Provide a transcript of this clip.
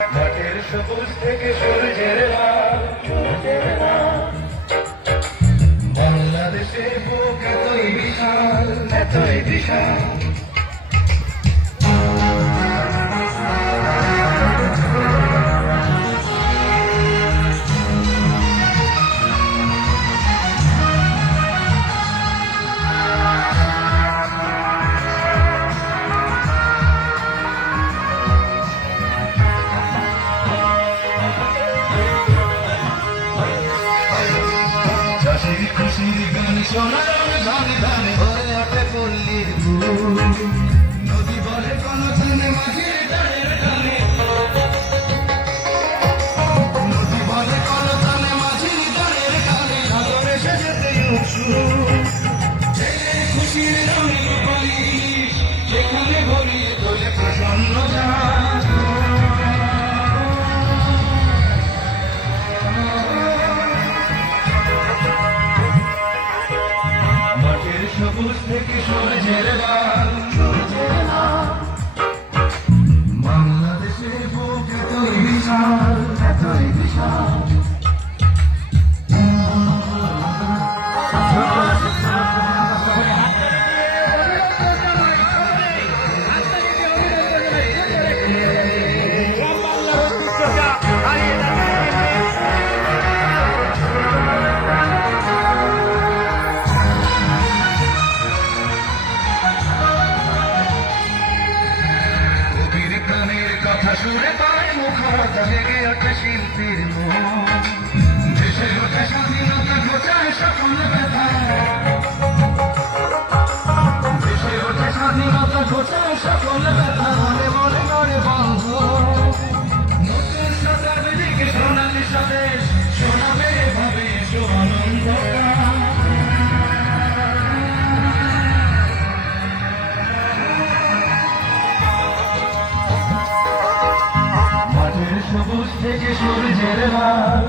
মাঠের সবুজ থেকে সূর্যের লাল, বাংলাদেশের বুক এতই বিশাল, এতই বিশাল। খুশির গান শোনার ধানে ধানে হয়ে ওঠে পল্লীর বুক, নদী বলে কোন ধানে মাঝির ডালের টানে, নদী বলে কোন ধানে মাঝির ডালের টানে, সাগরে সেজেতে উৎসুক খুশির রঙে বলি, যেখানে ভরিয়ে তোলে প্রসন্ন চাঁদ। সবুজ থেকে সূর্যের লাল, বাংলাদেশের বুক এতই বিশাল, এতই বিশাল। কথা শুনে পায় মুখরতা, জেগে ওঠে শিল্পীর মন, দেশে ওঠে স্বাধীনতা, ঘোচায় সকল ব্যথা, দেশে ওঠে স্বাধীনতা, ঘোচায় সকল ব্যথা, মনে মনে করে বন্ধ নতুন শতাব্দীকে সোনালি স্বদেশ শোনাবে ভাবে আনন্দ। সবুজ থেকে সূর্যের লাল,